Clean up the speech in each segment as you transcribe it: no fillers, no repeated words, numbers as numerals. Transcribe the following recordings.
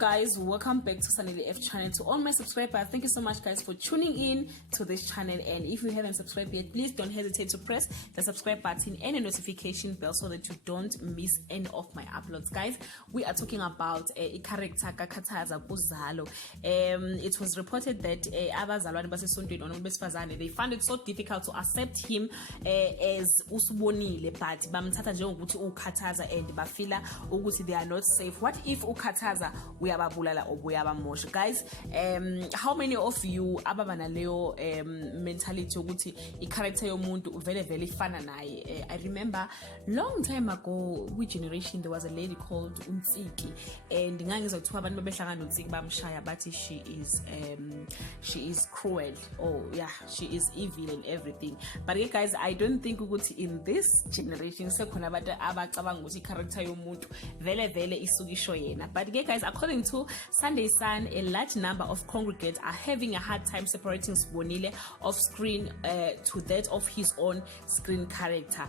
guys, welcome back to Sanele F channel. To all my subscribers, thank you so much guys for tuning in to this channel, and if you haven't subscribed yet, please don't hesitate to press the subscribe button and a notification bell so that you don't miss any of my uploads. Guys, we are talking about a character Khathaza Uzalo. It was reported that they found it so difficult to accept him as usubonile, but bamthatha njengokuthi uKhathaza and bafila ukuthi they are not safe. What if uKhathaza uyababulala or uyabamosha? Guys, how many of you ababana leyo mentality ukuthi i-character yomuntu vele vele ifana naye? I remember long time ago, which generation, there was a lady called Unsiki, and ngangizwa kuthiwa abantu bebehlangana noNsiki bamshaya bathi she is cruel, oh yeah, she is evil and everything. But yeah, guys, I don't think ukuthi in this generation sekhona abantu abacabanga ukuthi i-character yomuntu vele vele isukisho yena. But yeah, guys, according to Sunday Sun, a large number of congregants are having a hard time separating Sibonile off screen to that of his own screen character.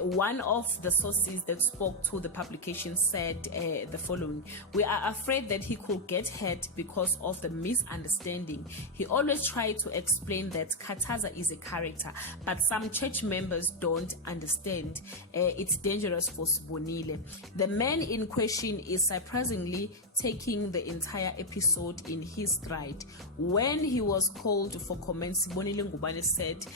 One of the sources that spoke to the publication said the following: "We are afraid that he could get hurt because of the misunderstanding. He always tried to explain that Khathaza is a character, but some church members don't understand. It's dangerous for Sibonile." The man in question is surprisingly taking the entire episode in his stride. When he was called for comments, Sibonile Ngubane said,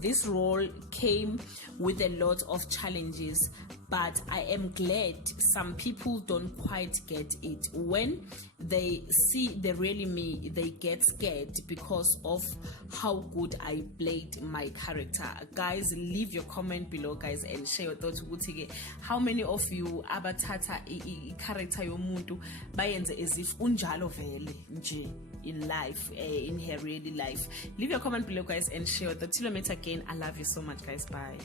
"This role came with a lot of challenges, but I am glad some people don't quite get it. When they see the real me, they get scared because of how good I played my character." Guys, leave your comment below, guys, and share your thoughts. How many of you abathatha i-character yomuntu bayenze as if unjalo vele nje in life, in her real life? Leave your comment below, guys, and share your thoughts. Till I meet again, I love you so much, guys. Bye.